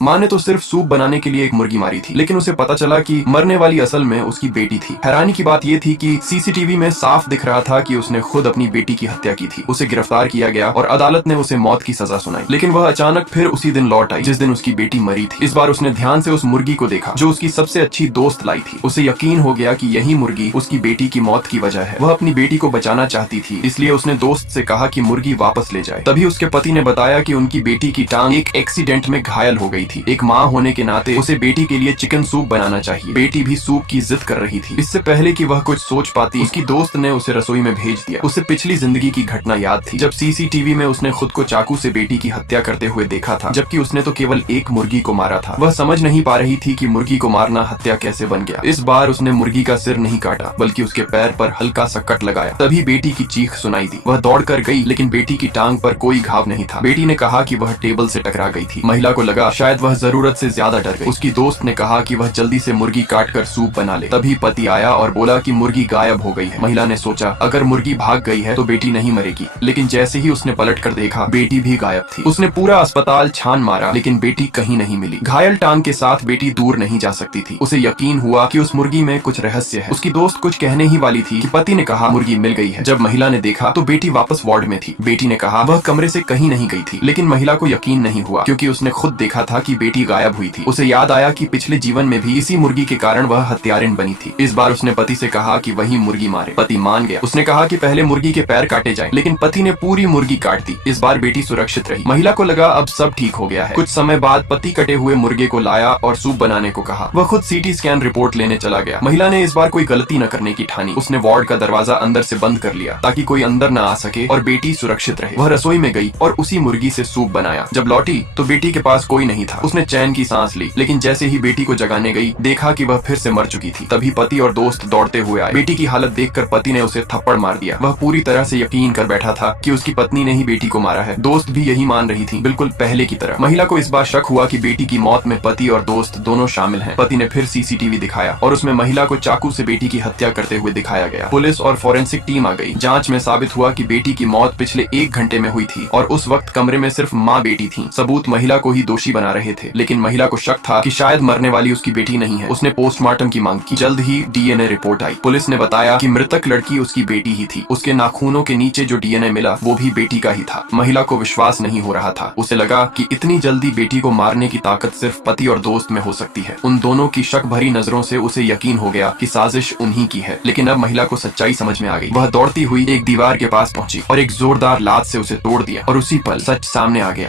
माँ ने तो सिर्फ सूप बनाने के लिए एक मुर्गी मारी थी, लेकिन उसे पता चला कि मरने वाली असल में उसकी बेटी थी। हैरानी की बात यह थी कि सीसीटीवी में साफ दिख रहा था कि उसने खुद अपनी बेटी की हत्या की थी। उसे गिरफ्तार किया गया और अदालत ने उसे मौत की सजा सुनाई, लेकिन वह अचानक फिर उसी दिन लौट आई जिस दिन उसकी बेटी मरी थी। इस बार उसने ध्यान से उस मुर्गी को देखा जो उसकी सबसे अच्छी दोस्त लाई थी। उसे यकीन हो गया कि यही मुर्गी उसकी बेटी की मौत की वजह है। वह अपनी बेटी को बचाना चाहती थी, इसलिए उसने दोस्त से कहा कि मुर्गी वापस ले जाए। तभी उसके पति ने बताया कि उनकी बेटी की टांग एक एक्सीडेंट में घायल हो गई थी। एक माँ होने के नाते उसे बेटी के लिए चिकन सूप बनाना चाहिए। बेटी भी सूप की जिद कर रही थी। इससे पहले कि वह कुछ सोच पाती, उसकी दोस्त ने उसे रसोई में भेज दिया। उसे पिछली जिंदगी की घटना याद थी जब सीसीटीवी में उसने खुद को चाकू से बेटी की हत्या करते हुए देखा था, जबकि उसने तो केवल एक मुर्गी को मारा था। वह समझ नहीं पा रही थी कि मुर्गी को मारना हत्या कैसे बन गया। इस बार उसने मुर्गी का सिर नहीं काटा, बल्कि उसके पैर पर हल्का सा कट लगाया। तभी बेटी की चीख सुनाई दी। वह दौड़ कर गई, लेकिन बेटी की टांग पर कोई घाव नहीं था। बेटी ने कहा कि वह टेबल से टकरा गई थी। महिला को लगा शायद वह जरूरत से ज्यादा डर गई। उसकी दोस्त ने कहा कि वह जल्दी से मुर्गी काट कर सूप बना ले। तभी पति आया और बोला कि मुर्गी गायब हो गई है। महिला ने सोचा अगर मुर्गी भाग गई है तो बेटी नहीं मरेगी, लेकिन जैसे ही उसने पलट कर देखा, बेटी भी गायब थी। उसने पूरा अस्पताल छान मारा, लेकिन बेटी कहीं नहीं मिली। घायल टांग के साथ बेटी दूर नहीं जा सकती थी। उसे यकीन हुआ कि उस मुर्गी में कुछ रहस्य है। उसकी दोस्त कुछ कहने ही वाली थी कि पति ने कहा मुर्गी मिल गई है। जब महिला ने देखा तो बेटी वापस वार्ड में थी। बेटी ने कहा वह कमरे से कहीं नहीं गई थी, लेकिन महिला को यकीन नहीं हुआ क्योंकि उसने खुद देखा था कि बेटी गायब हुई थी। उसे याद आया कि पिछले जीवन में भी इसी मुर्गी के कारण वह हत्यारिन बनी थी। इस बार उसने पति से कहा कि वही मुर्गी मारे। पति मान गया। उसने कहा कि पहले मुर्गी के पैर काटे जाएं, लेकिन पति ने पूरी मुर्गी काट दी। इस बार बेटी सुरक्षित रही। महिला को लगा अब सब ठीक हो गया है। कुछ समय बाद पति कटे हुए मुर्गे को लाया और सूप बनाने को कहा। वह खुद सीटी स्कैन रिपोर्ट लेने चला गया। महिला ने इस बार कोई गलती न करने की ठानी। उसने वार्ड का दरवाजा अंदर से बंद कर लिया ताकि कोई अंदर न आ सके और बेटी सुरक्षित रहे। वह रसोई में गई और उसी मुर्गी से सूप बनाया। जब लौटी तो बेटी के पास कोई नहीं था। उसने चैन की सांस ली, लेकिन जैसे ही बेटी को जगाने गई, देखा कि वह फिर से मर चुकी थी। तभी पति और दोस्त दौड़ते हुए आए। बेटी की हालत देखकर पति ने उसे थप्पड़ मार दिया। वह पूरी तरह से यकीन कर बैठा था कि उसकी पत्नी ने ही बेटी को मारा है। दोस्त भी यही मान रही थी, बिल्कुल पहले की तरह। महिला को इस बार शक हुआ कि बेटी की मौत में पति और दोस्त दोनों शामिल हैं। पति ने फिर सीसीटीवी दिखाया और उसमें महिला को चाकू से बेटी की हत्या करते हुए दिखाया गया। पुलिस और फॉरेंसिक टीम आ गई। जांच में साबित हुआ कि बेटी की मौत पिछले 1 घंटे में हुई थी और उस वक्त कमरे में सिर्फ माँ बेटी थी। सबूत महिला को ही दोषी बना रहे थे, लेकिन महिला को शक था कि शायद मरने वाली उसकी बेटी नहीं है। उसने पोस्टमार्टम की मांग की। जल्द ही डीएनए रिपोर्ट आई। पुलिस ने बताया कि मृतक लड़की उसकी बेटी ही थी। उसके नाखूनों के नीचे जो डीएनए मिला वो भी बेटी का ही था। महिला को विश्वास नहीं हो रहा था। उसे लगा कि इतनी जल्दी बेटी को मारने की ताकत सिर्फ पति और दोस्त में हो सकती है। उन दोनों की शक भरी नजरों से उसे यकीन हो गया कि साजिश उन्हीं की है। लेकिन अब महिला को सच्चाई समझ में आ गई। वह दौड़ती हुई एक दीवार के पास पहुंची और एक जोरदार लात से उसे तोड़ दिया और उसी पल सच सामने आ गया।